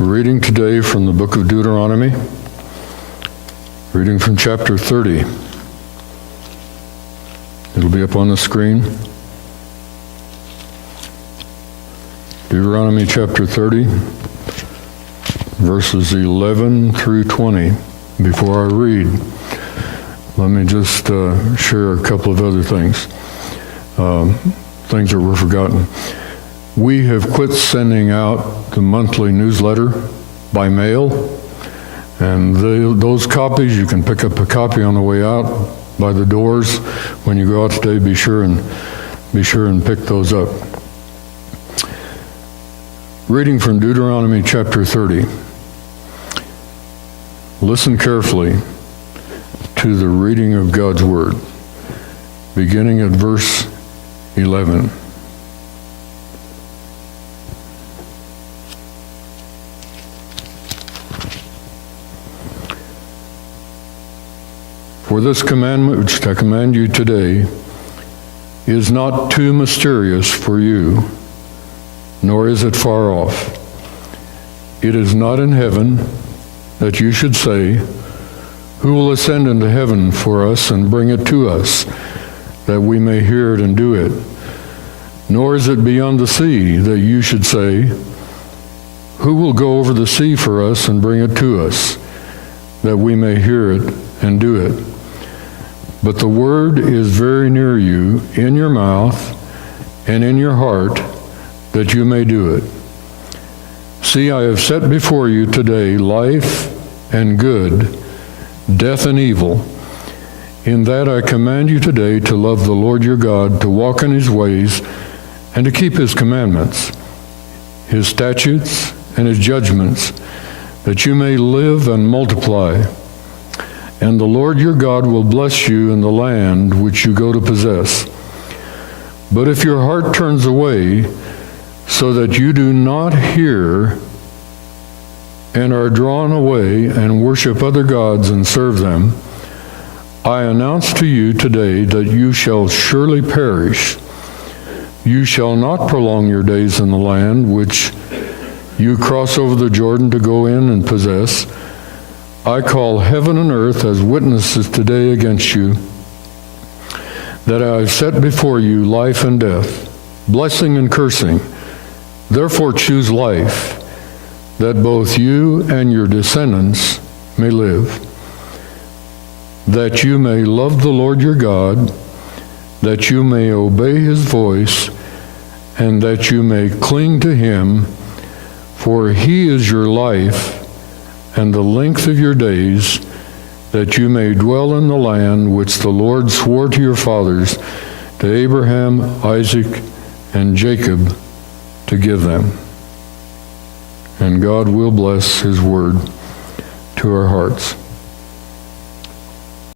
Reading today from the book of Deuteronomy, reading from chapter 30. It'll be up on the screen. Deuteronomy chapter 30, verses 11 through 20. Before I read, let me just share a couple of other things, things that were forgotten. We have quit sending out the monthly newsletter by mail, and those copies, you can pick up a copy on the way out by the doors. When you go out today, be sure and pick those up. Reading from Deuteronomy chapter 30. Listen carefully to the reading of God's Word, beginning at verse 11. For this commandment which I command you today is not too mysterious for you, nor is it far off. It is not in heaven, that you should say, who will ascend into heaven for us and bring it to us, that we may hear it and do it? Nor is it beyond the sea, that you should say, who will go over the sea for us and bring it to us, that we may hear it and do it? But the word is very near you, in your mouth and in your heart, that you may do it. See, I have set before you today life and good, death and evil. In that I command you today to love the Lord your God, to walk in his ways, and to keep his commandments, his statutes, and his judgments, that you may live and multiply. And the Lord your God will bless you in the land which you go to possess. But if your heart turns away, so that you do not hear and are drawn away and worship other gods and serve them, I announce to you today that you shall surely perish. You shall not prolong your days in the land which you cross over the Jordan to go in and possess. I call heaven and earth as witnesses today against you, that I have set before you life and death, blessing and cursing. Therefore choose life, that both you and your descendants may live, that you may love the Lord your God, that you may obey his voice, and that you may cling to him, for he is your life and the length of your days, that you may dwell in the land which the Lord swore to your fathers, to Abraham, Isaac, and Jacob, to give them. And God will bless his word to our hearts.